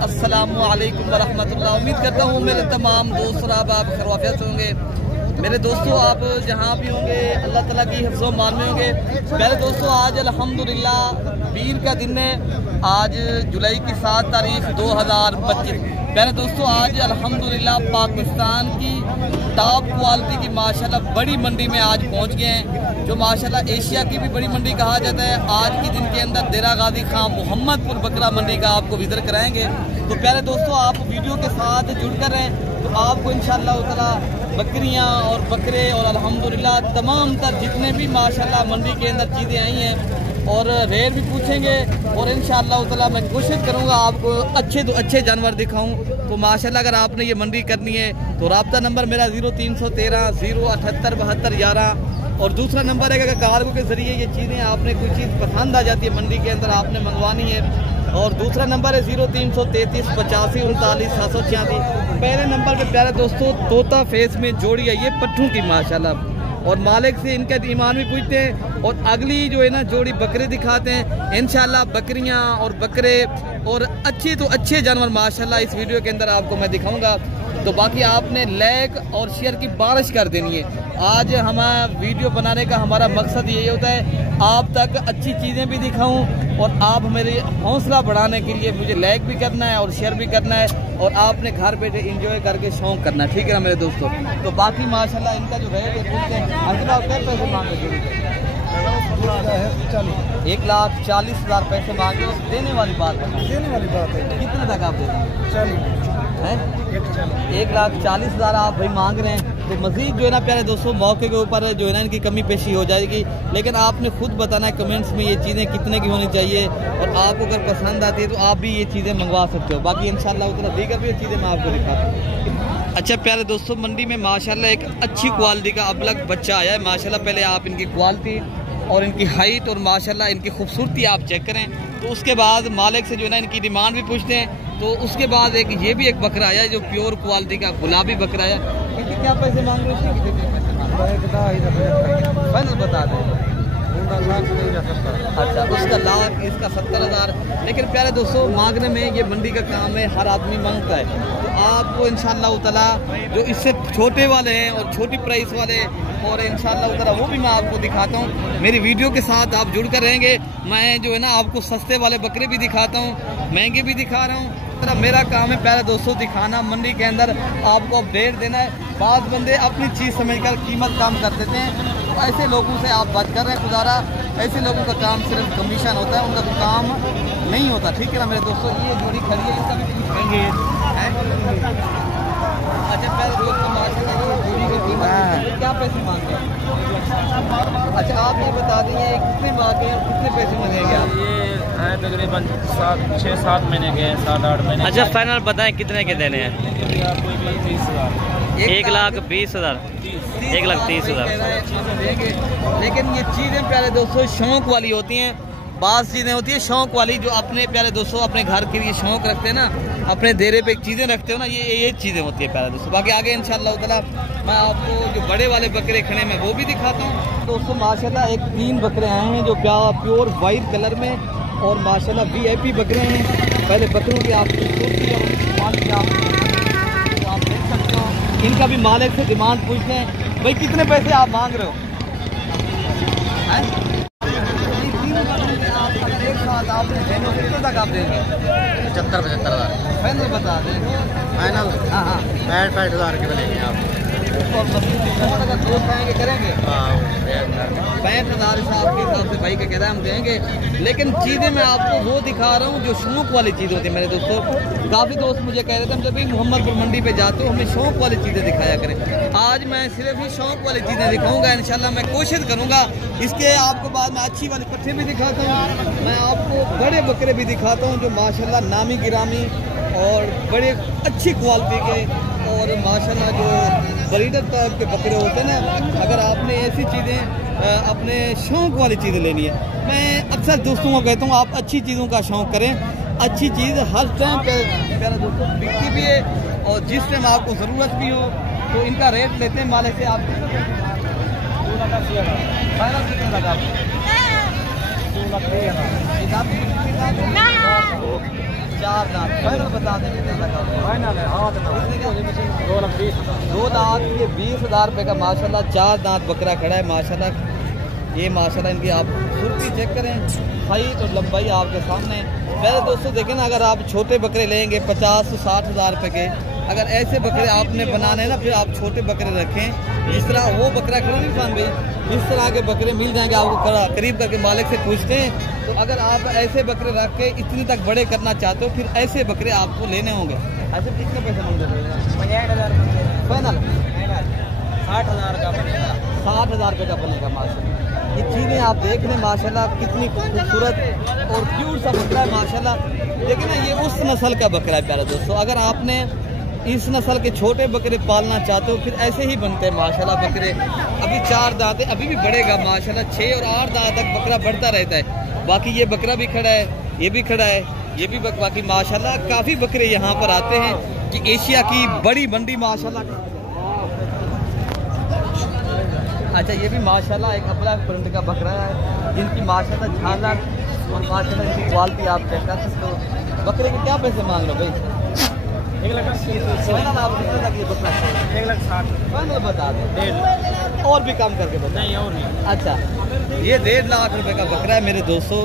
अस्सलामु अलैकुम वरहमतुल्लाह। उम्मीद करता हूँ मेरे तमाम दोस्त आप खैरियत होंगे। मेरे दोस्तों, आप जहाँ भी होंगे अल्लाह ताला की हिफ्ज़ो मान में होंगे। मेरे दोस्तों, आज अल्हम्दुलिल्लाह पीर का दिन है। आज जुलाई की 7 तारीख 2025। मेरे दोस्तों, आज अल्हम्दुलिल्लाह पाकिस्तान की टॉप क्वालिटी की माशाल्लाह बड़ी मंडी में आज पहुँच गए हैं, जो माशाल्लाह एशिया की भी बड़ी मंडी कहा जाता है। आज के दिन के अंदर देरा गाजी खां मोहम्मदपुर बकरा मंडी का आपको विजिट कराएंगे। तो प्यारे दोस्तों, आप वीडियो के साथ जुड़कर रहें तो आपको इंशाअल्लाह ताला बकरियां और बकरे और अल्हम्दुलिल्लाह तमाम तर जितने भी माशाल्लाह मंडी के अंदर चीज़ें आई हैं और रेट भी पूछेंगे और इंशाअल्लाह ताला मैं कोशिश करूंगा आपको अच्छे जानवर दिखाऊं। तो माशाल्लाह अगर आपने ये मंडी करनी है तो रब्ता नंबर मेरा 0313 078 72 11 और दूसरा नंबर है कि कार्गो के ज़रिए ये चीज़ें आपने कोई चीज़ पसंद आ जाती है मंडी के अंदर आपने मंगवानी है। और दूसरा नंबर है 0333 85 39 786। पहले नंबर पे प्यारे दोस्तों तोता फेस में जोड़ी है ये पट्ठों की माशाल्लाह, और मालिक से इनका ईमान भी पूछते हैं। और अगली जो है ना जोड़ी बकरे दिखाते हैं इंशाल्लाह। बकरियां और बकरे और अच्छे जानवर माशाल्लाह इस वीडियो के अंदर आपको मैं दिखाऊंगा। तो बाकी आपने लाइक और शेयर की बारिश कर देनी है। आज हमारा वीडियो बनाने का हमारा मकसद यही होता है आप तक अच्छी चीज़ें भी दिखाऊं और आप मेरे हौसला बढ़ाने के लिए मुझे लाइक भी करना है और शेयर भी करना है और आपने घर बैठे एंजॉय करके शौक करना है, ठीक है ना मेरे दोस्तों। तो बाकी माशाल्लाह इनका जो रेट है पूछते हैं पैसे मांग रहे 1,40,000 पैसे मांगे। देने वाली बात है कितने तक आप देते हैं? 1,40,000 आप भाई मांग रहे हैं। तो मज़ीद जो है ना प्यारे दोस्तों मौके के ऊपर जो है ना इनकी कमी पेशी हो जाएगी, लेकिन आपने खुद बताना है कमेंट्स में ये चीज़ें कितने की होनी चाहिए और आपको अगर पसंद आती है तो आप भी ये चीज़ें मंगवा सकते हो। बाकी इंशाल्लाह उतना दीगर भी चीज़ें मैं आपको दिखाता हूँ। अच्छा प्यारे दोस्तों, मंडी में माशाल्लाह एक अच्छी क्वालिटी का अबलग बच्चा आया है माशाल्लाह। पहले आप इनकी क्वालिटी और इनकी हाइट और माशाल्लाह इनकी खूबसूरती आप चेक करें। तो उसके बाद मालिक से जो है ना इनकी डिमांड भी पूछते हैं। तो उसके बाद ये भी एक बकरा आया है जो प्योर क्वालिटी का गुलाबी बकरा है। इसके क्या पैसे मांग रहे हैं? फाइनल बता दें। अच्छा, उसका लाख इसका 70,000। लेकिन प्यारे दोस्तों मांगने में ये मंडी का काम है, हर आदमी मांगता है। तो आपको इंशाअल्लाह ताला जो इससे छोटे वाले हैं और छोटी प्राइस वाले और इंशाअल्लाह ताला वो भी मैं आपको दिखाता हूँ। मेरी वीडियो के साथ आप जुड़ कर रहेंगे। मैं जो है ना आपको सस्ते वाले बकरे भी दिखाता हूँ, महंगे भी दिखा रहा हूँ। मेरा काम है प्यारे दोस्तों दिखाना, मंडी के अंदर आपको अपडेट देना है। बाद बंदे अपनी चीज़ समझकर कीमत कम कर देते हैं, तो ऐसे लोगों से आप बच कर रहे हैं खुदारा। ऐसे लोगों का काम सिर्फ कमीशन होता है, उनका तो काम नहीं होता, ठीक है ना मेरे दोस्तों। ये जोड़ी खड़ी है, इसका भी पूछेंगे। अच्छा प्यारे दोस्तों माशाल्लाह जोड़ी का कीमत क्या पैसे मांगते हैं? अच्छा आप ये बता देंगे कितने मांगे और कितने पैसे मांगेंगे आप? ये तकरीबन 6-7 महीने के हैं, 7-8 महीने। अच्छा फाइनल बताएं कितने के देने हैं? 1,20,000 1,30,000 देंगे। लेकिन ये चीज़ें प्यारे दोस्तों शौक वाली होती हैं। बाज़ चीज़ें होती है शौक वाली जो अपने प्यारे दोस्तों अपने घर के लिए शौक रखते हैं ना, अपने देरे पे चीज़ें रखते हो ना, ये चीज़ें होती है प्यारे दोस्तों। बाकी आगे इंशाअल्लाह ताला मैं आपको जो बड़े वाले बकरे खड़े में वो भी दिखाता हूँ। दोस्तों माशाल्लाह 3 बकरे आए हैं जो प्योर वाइट कलर में और माशाल्लाह VIP बकरे हैं। पहले बकरों की आप देख सकते हो। इनका भी मालिक से डिमांड पूछते हैं भाई कितने पैसे आप मांग रहे हो? एक साथ आपने देने कितने तक आप देंगे? 75,000 फाइनल बता दें। फाइनल? हाँ 65,000 के बनेंगे आप। और अगर दोस्त आएंगे करेंगे 65,000 आपके हिसाब से भाई का कह रहा है हम देंगे। लेकिन चीज़ें मैं आपको वो दिखा रहा हूँ जो शौक वाली चीज़ होती है मेरे दोस्तों। काफ़ी दोस्त मुझे कह रहे थे हम जब भी मोहम्मदपुर मंडी पे जाते हो हमें शौक वाली चीज़ें दिखाया करें। आज मैं सिर्फ ही शौक वाली चीज़ें दिखाऊंगा इंशाल्लाह। मैं कोशिश करूँगा इसके आपको बाद में अच्छी वाली पट्टे भी दिखाता हूँ, मैं आपको बड़े बकरे भी दिखाता हूँ जो माशाल्लाह नामी गिरामी और बड़े अच्छी क्वालिटी के और माशाल्लाह जो ब्रीडर टाइप के बकरे होते हैं ना। अगर आपने ऐसी चीज़ें अपने शौक वाली चीज़ें लेनी है, मैं अक्सर दोस्तों को कहता हूँ आप अच्छी चीज़ों का शौक़ करें। अच्छी चीज़ हर टाइम पे प्यारा दोस्तों बिकती भी है और जिस टाइम आपको ज़रूरत भी हो तो इनका रेट लेते हैं मालिक से। आप फाइनल कितने लगा? 2 लाख 4 दांत फाइनल बता दें कितने लगा? फाइनल है 2 दांत के 20,000 रुपये का माशाल्लाह। 4 दांत बकरा खड़ा है माशाल्लाह। ये माशाल्लाह इनकी आप सुर्खी चेक करें, हाइट और लंबाई आपके सामने। पहले दोस्तों देखें ना, अगर आप छोटे बकरे लेंगे 50 से 60 हज़ार रुपये के, अगर ऐसे बकरे आपने बनाने हैं ना, फिर आप छोटे बकरे रखें। जिस तरह वो बकरा खड़ा नहीं खान भाई, इस तरह के बकरे मिल जाएंगे आपको करीब करके मालिक से पूछते हैं। तो अगर आप ऐसे बकरे रख के इतनी तक बड़े करना चाहते हो, फिर ऐसे बकरे आपको लेने होंगे। ऐसे कितने पैसे मांग रहे हैं? 60,000 फाइनल 60,000 का बनेगा। 60,000 रुपये का बनेगा माशाल्लाह। ये चीज़ें आप देख रहे हैं माशाल्लाह, कितनी खूबसूरत और प्यूर सा बकरा है माशाल्लाह। देखिए ना, ये उस नस्ल का बकरा है प्यारे दोस्तों। अगर आपने इस नस्ल के छोटे बकरे पालना चाहते हो, फिर ऐसे ही बनते हैं माशाल्लाह बकरे। अभी 4 दांत है, अभी भी बढ़ेगा माशाल्लाह। 6 और 8 दांत तक बकरा बढ़ता रहता है। बाकी ये बकरा भी खड़ा है, ये भी खड़ा है, ये भी बाकी माशाल्लाह काफ़ी बकरे यहाँ पर आते हैं कि एशिया की बड़ी मंडी माशाल्लाह। अच्छा, ये भी माशाल्लाह एक अपना प्रिंट का बकरा है, जिनकी माशाल्लाह झालर और माशाल्लाह इनकी क्वालिटी आप चेक कर सकते हो। बकरे के क्या पैसे मांग रहे हो भाई? 1,80,000 आप कितने तक ये बकरा? 1,60,000 फाइनल बता दें, 1,500,000 और भी कम करके बता। नहीं और नहीं। अच्छा, ये 1.5 लाख रुपए का बकरा है मेरे दोस्तों।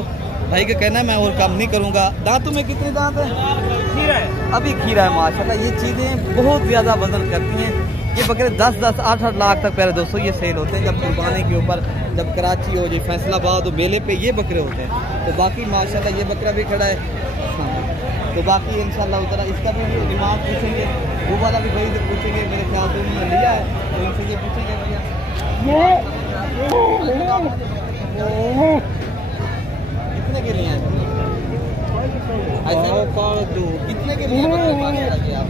भाई का कहना है मैं और कम नहीं करूँगा। दांतों में कितने दांत है? खीरा है, अभी खीरा है माशाल्लाह। ये चीज़ें बहुत ज़्यादा वजन करती हैं। ये बकरे 10-10, 8-8 लाख तक पहले दोस्तों ये सेल होते हैं। जब कुर्बानी के ऊपर, जब कराची हो जाए, फैसलाबाद हो, मेले पे ये बकरे होते हैं। तो बाकी माशाल्लाह ये बकरा भी खड़ा है। तो बाकी इंशाल्लाह उतना इसका भी डिमांड पूछेंगे, वो वाला भी भाई से पूछेंगे। मेरे ख्याल से उन्होंने लिया है, तो इनसे ये पूछेंगे भैया कितने के लिए हैं? कितने के लिए बकरे माशाल्लाह जी आप?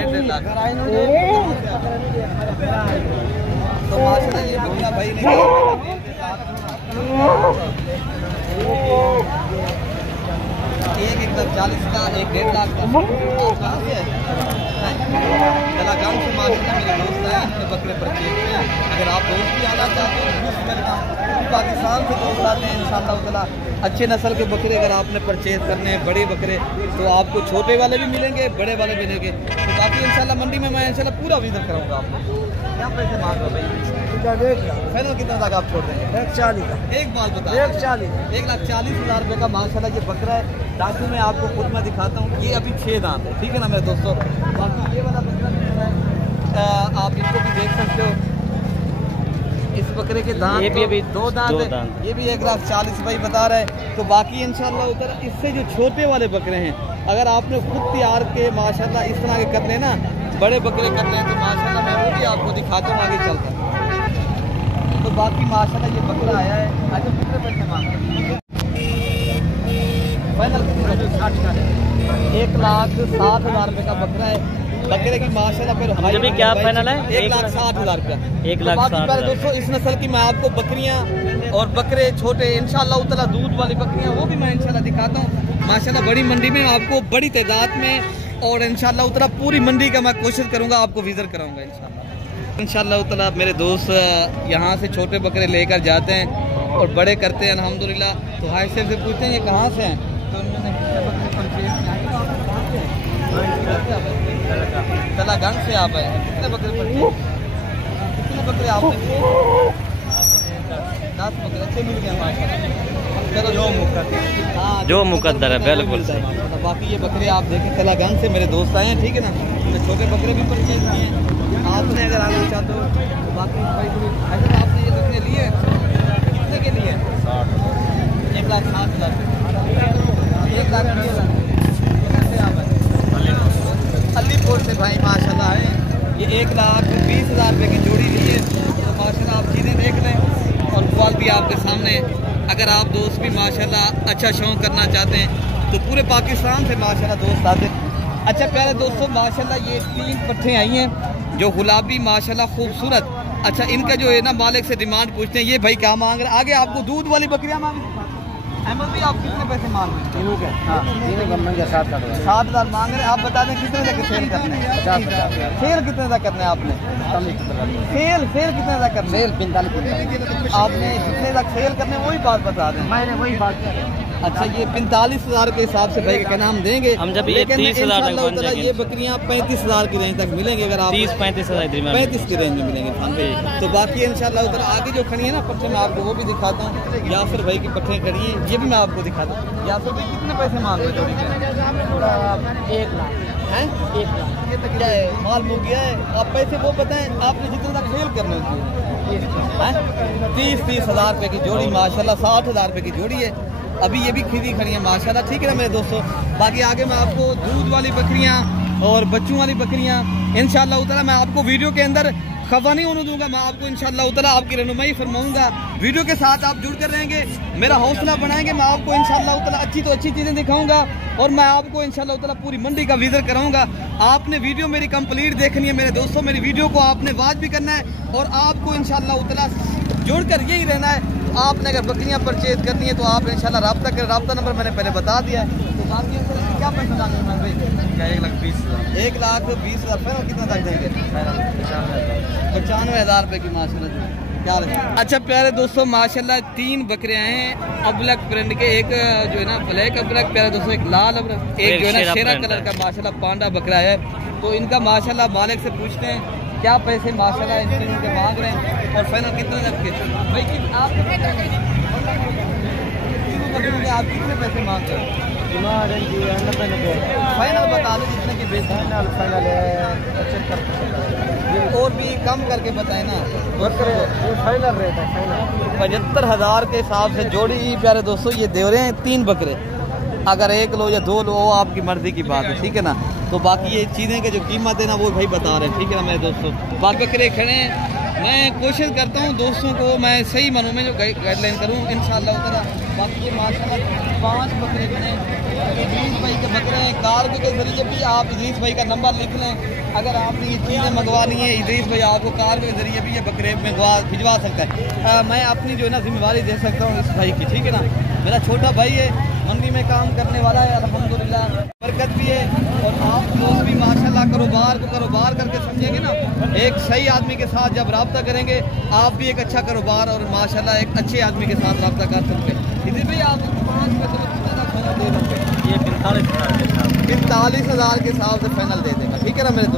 1.5 लाख। तो माशाल्लाह ये बकरा भाई ने एक 40 का, एक 1.5 लाख का। कहाँ से है? कलागांव से माशाल्लाह मेरे दोस्त हैं, अपने बकरे परचेज किए। अगर आप दोस्त भी आना चाहते हो, पाकिस्तान से दोस्त आते हैं इंशाल्लाह। अच्छे नस्ल के बकरे अगर आपने परचेज करने हैं, बड़े बकरे, तो आपको छोटे वाले भी मिलेंगे, बड़े वाले भी मिलेंगे। तो बाकी इंशाल्लाह मंडी में मैं इंशाल्लाह पूरा विजिट कराऊंगा आपको। क्या पैसे मांग रहे हो भाई? फाइनल कितना तक आप छोड़ देंगे? 1,40,000 का। एक बाल बता। 1,40,000 1,40,000 रुपये का माशाल्लाह ये बकरा है। दांतों में आपको खुद मैं दिखाता हूँ, ये अभी 6 दांत है, ठीक है ना मेरे दोस्तों। बाकी ये वाला बकरा भी है, आप इसको भी देख सकते हो। इस बकरे के दांत ये भी अभी 2 दांत है, ये भी 1,40,000 भाई बता रहा है। तो बाकी इंशाल्लाह उधर इससे जो छोटे वाले बकरे हैं, अगर आपने खुद तैयार के माशाल्लाह इस तरह के करने ना, बड़े बकरे करने हैं, तो माशाल्लाह मैं वो भी आपको दिखाता हूँ आगे चलकर। तो बाकी माशाल्लाह ये बकरा आया है। अच्छा, कितने पैसे मांग रहे हैं? फाइनल कितने? 60 का है। 1,60,000 रुपये का बकरा है। बकरे की माशाल्लाह फिर जब भी क्या फाइनल है? 1,60,000 रुपया। 1,60,000 दोस्तों इस नस्ल की मैं आपको बकरियां और बकरे छोटे इंशाल्लाह उतला दूध वाली बकरियां वो भी मैं इंशाल्लाह दिखाता हूँ माशाल्लाह। बड़ी मंडी में आपको बड़ी तादाद में, और इंशाल्लाह उतला पूरी मंडी का मैं कोशिश करूँगा आपको विजिट कराऊंगा इंशाल्लाह उतला। मेरे दोस्त यहाँ से छोटे बकरे लेकर जाते हैं और बड़े करते हैं अल्हम्दुलिल्लाह। तो हाई से पूछते हैं ये कहाँ से हैं, तो उन्होंने कलागंज से आप आए। कितने बकरे आपने? 10 बकरे अच्छे मिल गए माशाल्लाह। जो मुकद्दर है बिल्कुल सही। बाकी ये बकरे आप देखें कलागंज से मेरे दोस्त आए हैं, ठीक है ना। तो छोटे बकरे भी परचेज किए हैं। आपने अगर आना चाहते हो तो बाकी अगर आपने ये बकरे लिए कितने के लिए? 1,60,000। 1,20,000 अलीपुर से भाई माशाल्लाह है। ये 1,20,000 रुपये की जोड़ी ली है। तो माशाल्लाह आप चीज़ें देख लें और क्वालिटी आपके सामने। अगर आप दोस्त भी माशाल्लाह अच्छा शौक करना चाहते हैं तो पूरे पाकिस्तान से माशाल्लाह दोस्त आते हैं। अच्छा प्यारे दोस्तों माशाल्लाह ये 3 पट्ठे आई हैं जो गुलाबी माशाल्लाह खूबसूरत। अच्छा इनका जो है ना मालिक से डिमांड पूछते हैं, ये भाई क्या मांग रहे हैं? आगे आपको दूध वाली बकरियाँ मांग रहे हैं। अहमद भाई आप कितने पैसे मांग रहे हैं? तीनों के? हाँ, 7,000 मांग रहे हैं। आप बता दें कितने तक सेल करने हैं? 50,000। सेल कितने तक करने हैं आपने? सेल कितने तक करने? 45 आपने कितने तक सेल करने वही बात बता दें। मैंने वही बात अच्छा, ये 45,000 के हिसाब से भाई का नाम देंगे हम, जब ये 30,000 ये बकरियां 35,000 की रेंज तक मिलेंगी। अगर आप 35 की रेंज में मिलेंगे। तो बाकी इंशाल्लाह उधर आगे जो खड़ी है ना पट्टे, मैं आपको वो भी दिखाता हूँ। यासर भाई की पट्टे खड़ी है, ये भी मैं आपको दिखाता हूँ। यासर भाई कितने पैसे मांग रहे जोड़ी के? 1 लाख हैं? 1 लाख क्या है, माल मुक गया है। आप पैसे वो बताएं, आपने जितना तक खेल करने 30,000 रुपये की जोड़ी, माशाल्लाह 60,000 रुपये की जोड़ी है। अभी ये भी खरीदी खड़ी है माशाल्लाह, ठीक है ना मेरे दोस्तों। बाकी आगे मैं आपको दूध वाली बकरियां और बच्चों वाली बकरियां इंशाल्लाह उतारा मैं आपको वीडियो के अंदर खफा नहीं होने दूंगा। मैं आपको इंशाल्लाह उतारा आपकी रहनुमाई फरमाऊंगा। वीडियो के साथ आप जुड़ कर रहेंगे, मेरा हौसला बढ़ाएंगे। मैं आपको इंशाल्लाह उतारा अच्छी तो अच्छी चीज़ें दिखाऊंगा और मैं आपको इंशाल्लाह उतारा पूरी मंडी का विजिट कराऊंगा। आपने वीडियो मेरी कंप्लीट देखनी है मेरे दोस्तों। मेरी वीडियो को आपने वॉच भी करना है और आपको इंशाल्लाह उतारा जुड़कर यही रहना है। आपने अगर बकरियां परचेज करनी है तो आप इंशाल्लाह रब्ता करें। रब्ता नंबर मैंने पहले बता दिया है। तो बाकी क्या पैसा मांगे भाई? 1,20,000 1,20,000 कितना तक देंगे? 95,000 रुपये की माशाल्लाह। क्या अच्छा प्यारे दोस्तों, माशाल्लाह 3 बकरे हैं अबलक प्रिंट के। एक जो है ना ब्लैक अबलक प्यारे दोस्तों, एक लाल अबलक, एक जो है ना शेरा कलर का माशाल्लाह पांडा बकरा है। तो इनका माशाल्लाह मालिक से पूछते हैं क्या पैसे माशाल्लाह इनके मांग रहे हैं और फाइनल कितने तक के भाई कि आप कितने पैसे मांग रहे हैं? फाइनल बता दो जितने की बेच। फाइनल है और भी कम करके बताए ना। फाइनल रेट है, 75,000 के हिसाब से जोड़ी प्यारे दोस्तों ये दे रहे हैं 3 बकरे। अगर 1 लो या 2 लो वो आपकी मर्जी की बात है, ठीक है ना। तो बाकी ये चीज़ें के जो कीमत है ना वो भाई बता रहे हैं, ठीक है ना मेरे दोस्तों। बाकी बकरे खड़े हैं, मैं कोशिश करता हूँ दोस्तों को मैं सही मनों में जो गाइडलाइन करूँ इंशाल्लाह उतना। बाकी ये माशाल्लाह 5 बकरे खड़े हैं, इदरीस भाई के बकरे हैं। कार्गो के जरिए भी आप इदरीस भाई का नंबर लिख लें। अगर आपने ये चीज़ें मंगवानी है इदरीस भाई आपको कार्गो के जरिए भी ये बकरे भिजवा सकता है। मैं अपनी जो है ना जिम्मेवारी दे सकता हूँ इस भाई की, ठीक है ना। मेरा छोटा भाई है, मंडी में काम करने वाला है, अल्हम्दुलिल्लाह बरकत भी है। और आप दोस्त भी माशाल्लाह कारोबार को कारोबार करके समझेंगे ना। एक सही आदमी के साथ जब रब्ता करेंगे आप भी एक अच्छा कारोबार और माशाल्लाह एक अच्छे आदमी के साथ रब्ता कर सकते हैं। इधर भी आप 5 पैसे दे देंगे, ये 45,000 के हिसाब से फाइनल दे देगा, ठीक है ना मेरे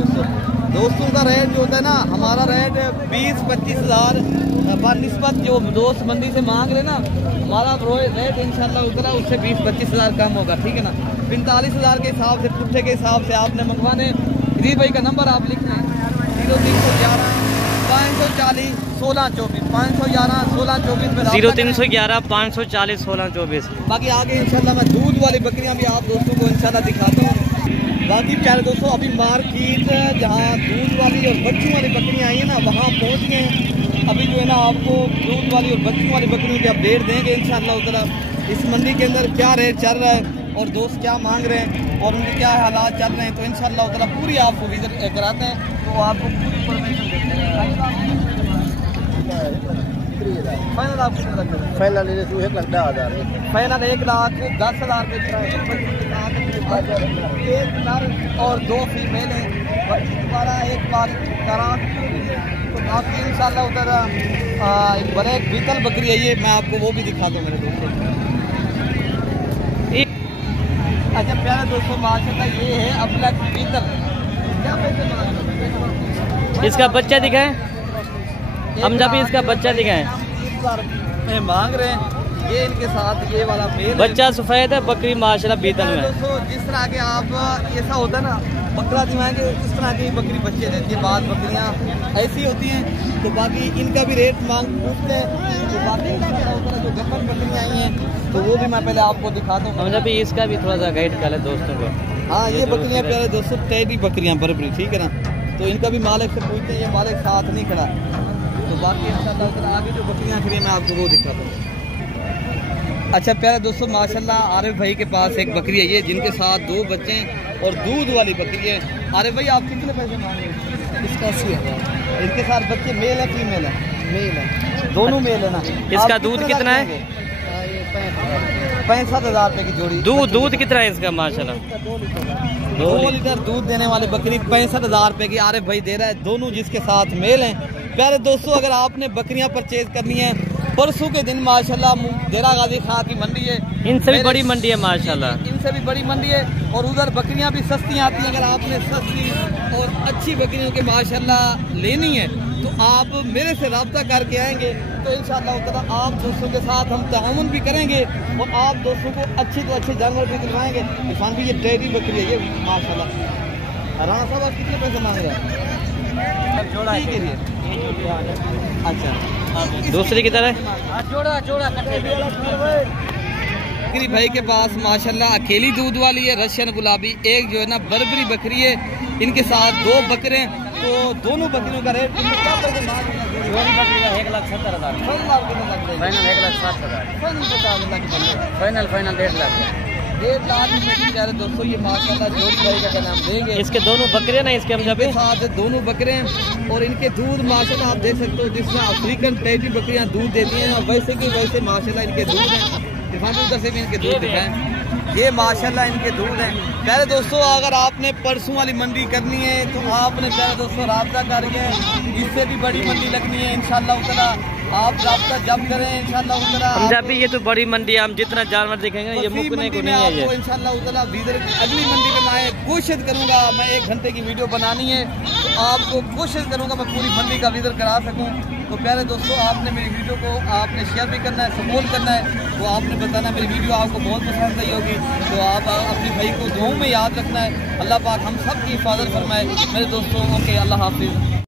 दोस्तों का रेट जो होता है ना हमारा रेट 20-25,000 निस्बत जो दोस्त मंडी से मांग रहे ना, हमारा रेट इंशाल्लाह उतना उससे 20-25,000 कम होगा, ठीक है ना। 45,000 के हिसाब से पुट्ठे के हिसाब से आपने मंगवाने। इदरीस भाई का नंबर आप लिख लें 0311 540 1624 511 1624 में 0311 540 1624। बाकी आगे इंशाल्लाह मैं दूध वाली बकरियां भी आप दोस्तों को इंशाल्लाह दिखाता हूँ। बाकी प्यारे दोस्तों अभी मार्केट जहाँ दूध वाली और बच्चों वाली बकरियां आई हैं ना वहाँ पहुँच गए हैं। अभी जो है ना आपको दूध वाली और बच्चों वाली बकरियों की अपडेट देंगे इंशाल्लाह उतना। इस मंडी के अंदर क्या रेट चल रहा है और दोस्त क्या मांग रहे हैं और उनके क्या हालात चल रहे हैं, तो इंशाल्लाह उतना पूरी आपको विजिट कराते हैं। तो आपको पूरी परमिशन देते हैं। फाइनल आप कितना लगता है? फाइनल 1,10,000 फाइनल 1,10,000 एक नर और 2 फीमेल हैं। दोबारा एक बार करा तो आपकी इंशाल्लाह उधर ब्लैक बीतल बकरी है, ये मैं आपको वो भी दिखा दूँ मेरे दोस्तों। अच्छा प्यारे दोस्तों माशाल्लाह ये है अबलक बीतल। क्या पैसे इसका बच्चा दिखाएं हम, जब इसका बच्चा दिखाएं 20,000 रुपये मांग रहे हैं। ये इनके साथ ये वाला मेल बच्चा सफेद है, बकरी माशाल्लाह बीतल में। दोस्तों जिस तरह के आप ऐसा होता है ना बकरा दिखाएंगे इस तरह की बकरी बच्चे देती है। बाद बकरियां ऐसी होती हैं तो बाकी इनका भी रेट मांग पूछते हैं। तो बाकी जो गप्पन बकरियां आई हैं तो वो भी मैं पहले आपको दिखा दूँ। हम जब इसका भी थोड़ा सा गाइड कर ले दोस्तों को। हाँ ये बकरियां प्यारे दोस्तों टैडी बकरियां बरबरी, ठीक है ना। तो इनका भी मालिक से पूछते हैं, ये मालिक साथ नहीं खड़ा। तो बाकी इंशाल्लाह आगे जो बकरियां खड़ी मैं आपको वो दिखाता हूँ। अच्छा प्यारे दोस्तों माशाल्लाह आरिफ भाई के पास एक बकरी है ये जिनके साथ 2 बच्चे हैं और दूध वाली बकरी है। आरिफ भाई आप कितने पैसे मांग रहे हैं? इसका 80,000। इनके साथ बच्चे मेल है फीमेल है? मेल है, दोनों मेल है ना। इसका दूध कितना है? 65,000 रुपये की जोड़ी। दूध कितना है इसका? माशाल्लाह 2 लीटर दूध देने वाली बकरी 65,000 रुपये की आरिफ भाई दे रहा है, दोनों जिसके साथ मेल हैं। प्यारे दोस्तों अगर आपने बकरियां परचेज करनी है परसों के दिन माशाल्लाह देरा गाजी खां की मंडी है, इनसे भी बड़ी मंडी है माशाल्लाह, इनसे भी बड़ी मंडी है। और उधर बकरियां भी सस्ती आती हैं। अगर आपने सस्ती और अच्छी बकरियों के माशाल्लाह लेनी है तो आप मेरे से रब्ता करके आएंगे तो इंशाअल्लाह ताला आप दोस्तों के साथ हम ताउन भी करेंगे और आप दोस्तों को अच्छे तो अच्छे जानवर भी दिलवाएंगे। किसान भी ये डेयरी बकरी है ये माशाल्लाह। राणा साहब आप कितने पैसे मांग रहे हैं? जोड़ा के लिए? अच्छा, दूसरी की तरह बकरी भाई के पास माशाल्लाह अकेली दूध वाली है, रशियन गुलाबी, एक जो है ना बर्बरी बकरी है, इनके साथ 2 बकरे। तो दोनों बकरियों का रेट 1,70,000 फाइनल 1.5 लाख। 1.5 लाख रुपए प्यारे दोस्तों ये माशाल्लाह जोड़ी भाई का नाम देंगे। इसके दोनों बकरे ना, इसके हम जब साथ दोनों बकरे हैं और इनके दूध माशाल्लाह आप देख सकते हो जिसमें अफ्रीकन टेडी बकरियां दूध देती हैं और वैसे की वैसे माशाल्लाह इनके दूध हैं। उधर से भी इनके दूध दिखाएं, ये माशाल्लाह इनके दूध हैं। प्यारे दोस्तों अगर आपने परसों वाली मंडी करनी है तो आपने प्यारे दोस्तों राब्ता करके इससे भी बड़ी मंडी लगनी है इंशाअल्लाह ताला। आप राब्ता जब करें इंशाअल्लाह ताला। पंजाबी ये तो बड़ी मंडी है, हम जितना जानवर देखेंगे ये मुकने को नहीं है ये। इंशाअल्लाह ताला अगली मंडी में मैं कोशिश करूंगा, मैं 1 घंटे की वीडियो बनानी है तो आपको कोशिश करूंगा मैं पूरी मंडी का विजिट करा सकूं। तो प्यारे दोस्तों आपने मेरी वीडियो को आपने शेयर भी करना है, सपोर्ट करना है, तो आपने बताना मेरी वीडियो आपको बहुत पसंद आई होगी तो आप अपने भाई को दुआओं में याद रखना है। अल्लाह पाक हम सब की हिफाजत फरमाए। मेरे दोस्तों ओके, अल्लाह हाफिज़।